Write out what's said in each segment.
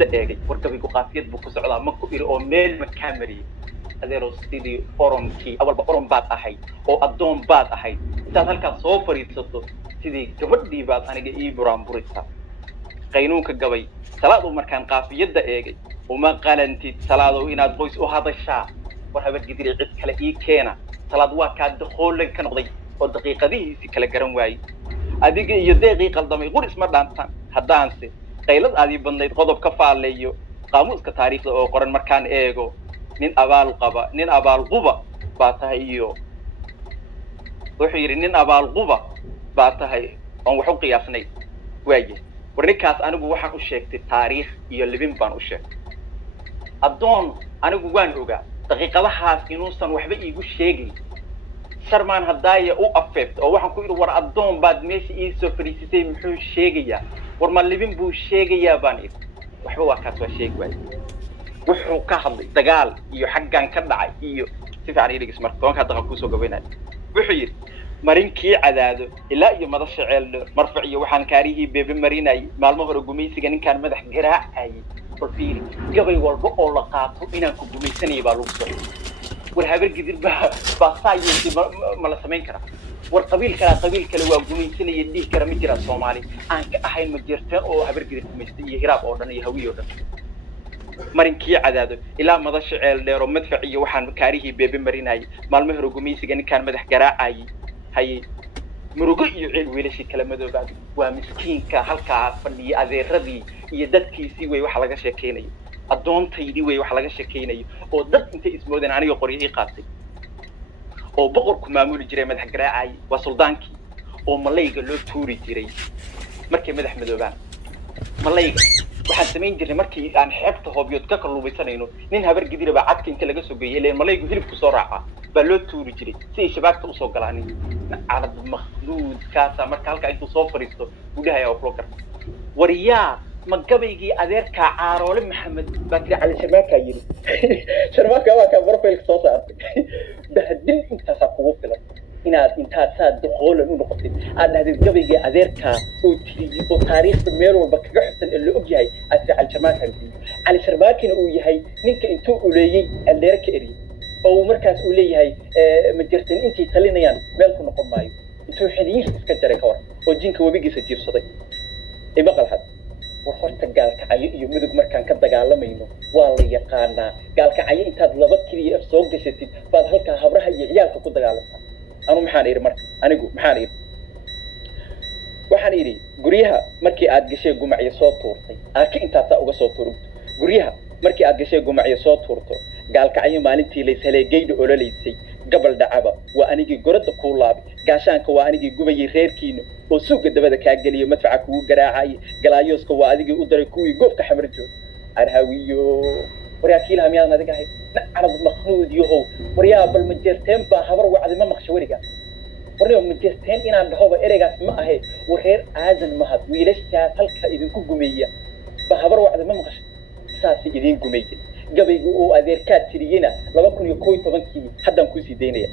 eegay warkabigu qaafiyad buu ku socdaa ma ku iri oo meel ma kaamariye adeero sidii oromkii awalba orom baad ahayd oo addoon baad ahayd intaad halkaas soo fariisato sidii gabadhii baad aniga ii buraanburaysaa qaynuunka gabay salaadu markaan qaafiyadda eegay uma qalantid salaadow inaad qoys u hadashaa war habar gidiri cid kale ii keena salaad waa kaa dakhoolan ka noqday oo daqiiqadihiisii kala garan waayey adiga iyo deeqii qaldamay qur isma dhaantaan haddaanse qaylad aadii badnayd qodob ka faaleeyo qaamuuska taariikhda oo qoran markaan eego nin abaal quba baa tahay iyo wuxuu yidhi nin abaal quba baa tahay oon wax u qiyaasnay waaye war ninkaas anigu waxaan u sheegtay taariikh iyo libin baan u sheegtay addoon anigu waan ogaa daqiiqadahaas inuusan waxba iigu sheegayn sharmaan haddaaya u afeeftay oo waxaan ku idhi war addoon baad meesha ii soo fadhiisatay muxuu sheegayaa war ma libin buu sheegayaa baan idhi waxba waa kaas waa sheegi waaye wuxuu ka hadlay dagaal iyo xaggan ka dhacay iyo si fiican ii dhegis marka tobankaa daqiiqa kusoo gabaynaya wuxuu yidhi marinkii cadaado ilaa iyo madasha ceeldheer marfac iyo waxaan kaarihii beebe marinayay maalmo hore gumaysiga ninkaan madax garaacayay bal fiiri gabay walba oo la qaato inaan ku gumaysanayay baa lagu soo war habar gidir baa saa yeeshay ma la samayn karaa war qabiil kale waa gumaysanaya dhihi kara ma jira Soomaali aan ka ahayn ma jirteen oo habar gidir gumaystay iyo hiraab oo dhan iyo hawi oo dhan marinkii cadaado ilaa madasha ceeldheer oo madfac iyo waxaan kaarihii beebe marinayay maalmo hore gumaysiga ninkaan madax garaacayay haye murugo iyo ceel weelashii kala madoobaad waa miskiinka halkaa fadhiya adeeradii iyo dadkiisii way wax laga sheekeynayo addoontaydii way wax laga sheekeynayo oo dad intay ismoodeen aniga qoryo ii qaatay oo boqorku maamuli jiray madax garaacay waa suldaankii oo malayga loo tuuri jiray markay madax madoobaan malayga waxaan samayn jiray markii aan xeebta hoobiyood ka kalluumaysanayno nin habar gidira baa cadka inta laga soo geeyay ilaa malaygu hilibku soo raaca baa loo tuuri jiray si ay shabaabta u soo galaanin calad makhluud kaasa marka halka intuu soo fariisto gudaha oo blogger wariyaa ma gabaygii adeerka caaroole maxamed baa tiri cali sharmaaka yiri sharmaaka waa ka profile soo saartay bahadin intaas kugu filan inaad intaad saa dakhoolan u noqotid aad dhahdid gabaygii adeerka oo tiri oo taariikhda meel walba kaga xusan ee la og yahay aad tiri cali sharmaaka cali sharmaakina uu yahay ninka intuu uleeyay aldeera ka eriyay oo markaas uu leeyahay ma jirteen intii talinayaan meel ku noqon maayo intuu xiliyiis iska jaray ka war oo jinka wabigiisa jiirsaday ima qalxad war horta gaalkacayo iyo mudug markaan ka dagaalamayno waa la yaqaanaa gaalkacayo intaad laba keliya soo gashatid baad halkaa habraha iyo ciyaalka ku dagaalantaa anu maxaan idhi marka anigu waxaan idhi guryaha markii aad gashay gumacyo soo tuurtay aaka intaasaa uga soo turugto guryaha markii aad gashay gumacyo soo tuurto gaalkacayo maalintii layshelay geydha ololaysay gabal dhacaba waa anigii goradda kuu laabay gaashaanka waa anigii gubayay reerkiina oo suuga dabada kaa geliyo madfaca kugu garaacayay galaayooska waa adigii u daray kuwii goobka xamar joog arhawiyo waryaa kiilaha miyaadan adiga ahayd carab makhnuud yahow waryaa bal ma jirteen baa habar wacdi ma maqsha werigaas waryaa ma jirteen inaan dhahoba ereygaas ma ahe war reer aadan mahad wiilashaas halkaa idinku gumeeya baa habar wacdi ma maqasha saasi idin gumeeya gabaygu oo adeerkaad tiriyena 2011kii haddaan ku sii daynaya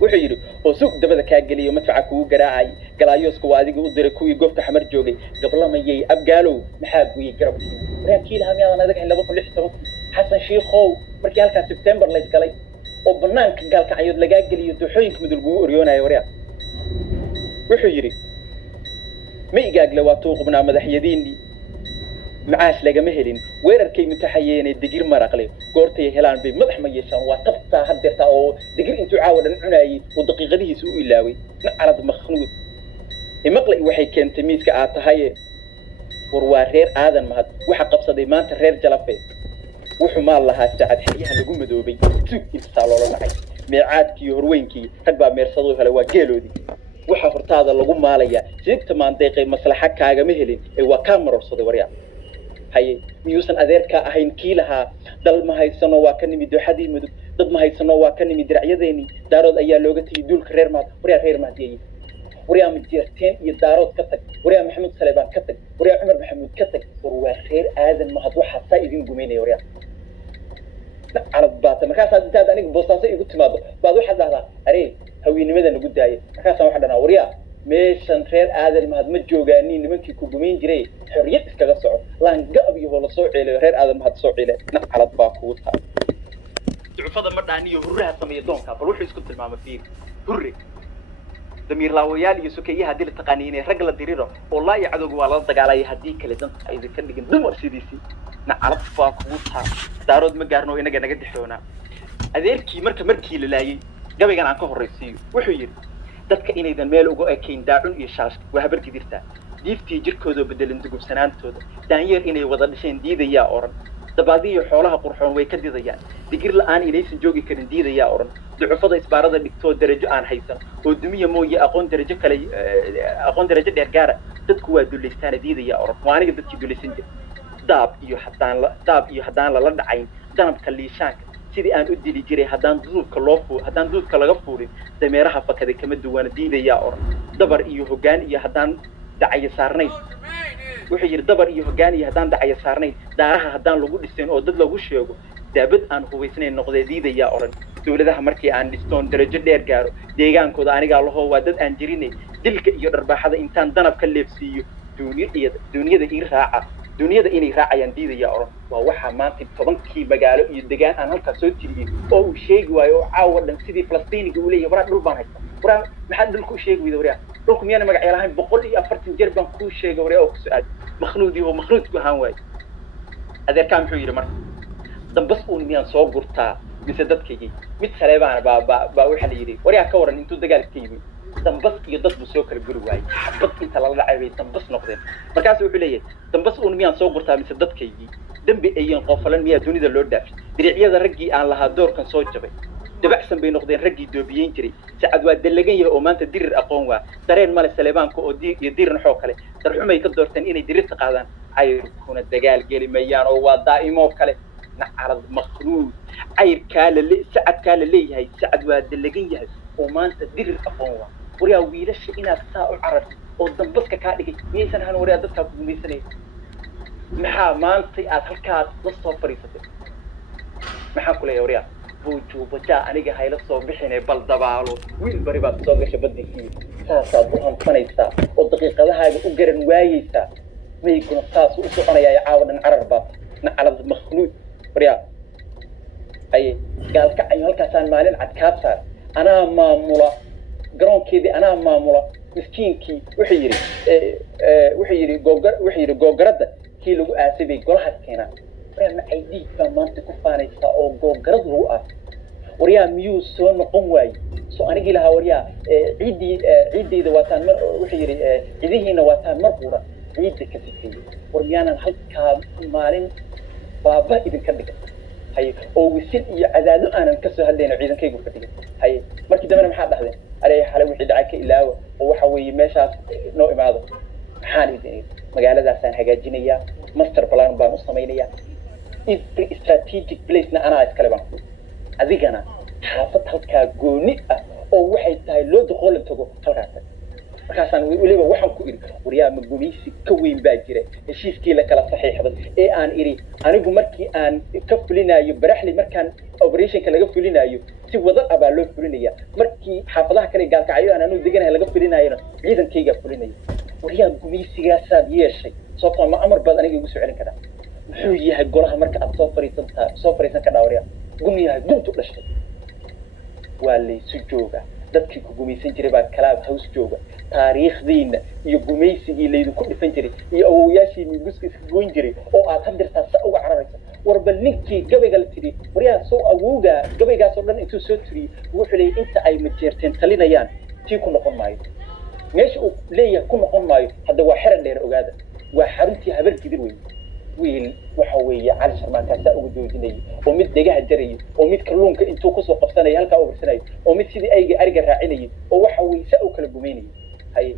wuxuu yidhi oo suuq dabada kaa geliyo madfaca kugu garaacay galaayooska waa adiga u diray kuwii goobta xamar joogay gablamayay abgaalow maxaa gooyay garabkii waraakiilaha miyaadan adag ahayn 2016 xasan shiikhow markii halkaas September la isgalay oo banaanka gaalkacayood lagaa geliyo dooxooyinka mudul gugu oryoonayo waryaa wuxuu yidhi ma igaagle waa tuuqubnaa madaxyadiinii معاش لقى مهلين وير كي متحيين دقير مرقلي قرتي هلان بي مدح ما يشان وطبتا هدرتا او دقير انتو عاود عناي ودقيقه دي سو ilaaway عرض مخنود مقلي waxay keentay miiska aad tahay war reer aadan mahad waxa qabsaday maanta reer jalafay wuxuu maal lahaa sacad xiriyaha lagu madoobay suuqii saaloola dhacay meecaadkii horweynkii rag baa meersado kale waa geeloodi waxa hortaada lagu maalaya jeegta maandeeqay maslaxa kaaga ma helin ee waa ka marorsaday waryaa haye miyuusan adeerka ahayn kiilaha dal ma haysano waa ka nimid dooxadii mudug dad ma haysano waa ka nimid diracyadeeni daarood ayaa looga tagay duulka reer maad reer maadiyay waryaa ma jirteen iyo daarood ka tag waryaa maxamed saleebaan ka tag waryaa cumar maxamuud ka tag war reer aadan mahad waxa saa idin gumeynay waryaa arab baata markaas intaad aniga boostaaso igu timaado baad waxa dhahdaa aree hawiinimada nagu daayay markaas waxa dhanaa waryaa meeshan reer aadan mahad ma joogaaniin nimankii ku gumayn jiray xorriyad iskaga soco laangab iyo la soo ceeliyo reer aadan mahad soo ceelay nacalad baa kugu tahay ducufada ma dhaaniyo hurraha sameeya doonka bal wuxuu isku tilmaamay fiir hurri damiir laawayaal iyo sokeeyaha dil taqaaniinay rag la diriro oo laa iyo cadowga waa la dagaalay haddii kale danta ay ka dhigin dumar sidiisii nacalad baa kugu tahay daarood ma gaarno inaga naga dixoona adeerkii markii la laayay gabaygan aan ka horreysiiyo wuxuu yidhi dadka inaydan meel uga ekayn daacun iyo shaash waa habar gidirtaa diiftii jirkooda bedelin dugubsanaantooda daanyeer inay wada dhasheen diidayaa oran dabaadiyo xoolaha qurxoon way ka didayaan digir la'aan inaysan joogi karin diidayaa oran ducufada isbaarada dhigtoo darajo aan haysan oo dumiya mooye aqoon darajo dheer gaara dadku waa dulaystaana diidayaa oran waa aniga dadkii dulaysan jira daab iyo haddaan lala dhacayn danabka liishaanka sidii aan u dili jiray haddaan duudka laga fuulin dameeraha fakaday kama duwana diidayaa oran dabar iyo hoggaan iyo haddaan dacayo saarnayn wuxuu yidhi dabar iyo hoggaan iyo haddaan dacayo saarnayn daaraha haddaan lagu dhisin oo dad lagu sheego daabad aan hubaysnayn noqdee diidayaa oran dawladaha markii aan dhistoon darajo dheer gaaro deegaankooda anigaa lahoo waa dad aan jirinay dilka iyo dharbaaxada intaan danab ka leefsiiyo duniyada inay raacayaan diidayaa oran waa waxaa maanta 10 magaalo iyo degaan aan halkaas soo tiriyey oo uu sheegi waayo oo caawa dhan sidii Falastiiniga uu leeyahay waraa dhul baan haysta waraa maxaad dhulku u sheegi weyday waraa dhulku miyana magac lahayn 140 jeer baan kuu sheegay waraa oo ku su'aal makhnuudku ahaan waay adeerkaa muxuu yidhi marka dambas uun miyaan soo gurtaa mise dadkaygii mid saleebaan baa waxaa la yidhi waraa ka waran intuu dagaalka ka yimid dambas iyo dad buu soo kala guri waayey xabad inta lala dhacay bay dambas noqdeen markaas wuxuu leeyahay dambas uun miyaan soo gurtaa mise dadkaygii dambi ayaan qofalan miyaa dunida loo dhaafay diriicyada raggii aan lahaa doorkan soo jabay dabacsan bay noqdeen raggii doobiyeyn jiray sacad waa dalagan yahay oo maanta dirir aqoon waa dareen male saleebaanka oo iyo dirin xoo kale darxumay ka doorteen inay dirirta qaadaan cayrkuna dagaal geli mayaan oo waa daa'imo kale nacalad makhluud sacadkaa la leeyahay sacad waa dalagan yahay oo maanta dirir aqoon waa waryaa wiilasha inaad saa u cararto oo dambaska kaa dhigay miyaysan ahaan waryaa dadkaa ku gumaysanaya maxaa maantay aad halkaas la soo fadhiisatay maxaan ku leeyahay waryaa buujuubajaa aniga hayla soo bixinay bal dabaalo wiil bari baad soo gashay baddinkii saasaad u hanfanaysaa oo daqiiqadahaaga u garan waayeysaa mayguna saas u soconayaa caawa dhan carar baad nacalad makhluud waryaa aye gaalkacayo halkaasaan maalin cad kaa saar anaa maamula garoonkeedii anaa maamula miskiinkii wuxuu yidhi googaradda kii lagu aasay bay golaha keenaan waryaa macaydiig baa maanta ku faanaysaa oo googarad lagu aasay waryaa miyuu soo noqon waaye soo anigii lahaa waryaa ciiddayda waataan wuxuu yidhi cidihiina waataan mar buura ciidda ka sifeeyey war miyaanan halkaa maalin baaba idinka dhigan haye oo wisil iyo cadaado aanan ka soo hadlayno ciidankaygu ka dhigay haye markii dambena maxaa dhahdeen arey xale wixii dhacay ka ilaawa oo waxa weeye meeshaas noo imaado maxaan idin magaaladaasaan hagaajinayaa master plan baan u samaynayaa every strategic place-na anaa iskale baan ku adigana xaafad halkaa gooni ah oo waxay tahay loo doqoolan tago halkaas markaasaan weliba waxaan ku idhi waryaa ma gumaysi ka weyn baa jira heshiiskii la kala saxiixday ee aan idhi anigu markii aan ka fulinayo baraxli markaan operationka laga fulinayo si wada ah baa loo fulinaya markii xaafadaha kale gaalkacyo aan anu deganahay laga fulinayona ciidankaygaa fulinaya waryaa gumaysigaasaad yeeshay sababtoo ma amar baad aniga igu soo celin karaa muxuu yahay golaha marka aad soo fariisan ka dhaawaryaa gun yahay guntu dhashay waa laysu joogaa dadkii ku gumaysan jiray baa kalaab house jooga taariikhdiina iyo gumaysigii laydinku dhifan jiray iyo awowyaashiinii guska iska goyn jiray oo aad hadirtaa sa uga cararaysa war bal ninkii gabayga la tidhi waryaa soo awowgaa gabaygaasoo dhan intuu soo tiriyey wuxuu leeyay inta ay majeerteen talinayaan tii ku noqon maayo meesha uu leeyahay ku noqon maayo hadda waa xeran dheer ogaada waa xaruntii habar gidir weeye wiil waxa weeye cali sharmaantaasaa ugu joojinayay oo mid degaha jarayay oo mid kalluunka intuu kusoo qabsanaya halkaa u barsanayay oo mid sidii ariga raacinayay oo waxa weeye saa u kala gumaynayay haye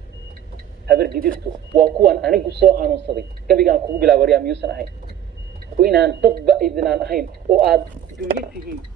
habar gidirtu waa kuwan anigu soo hanuunsaday gabigaan kugu bilaab waryaa miyuusan ahayn oo inaan dadba idinaan ahayn oo aad dunya tihiin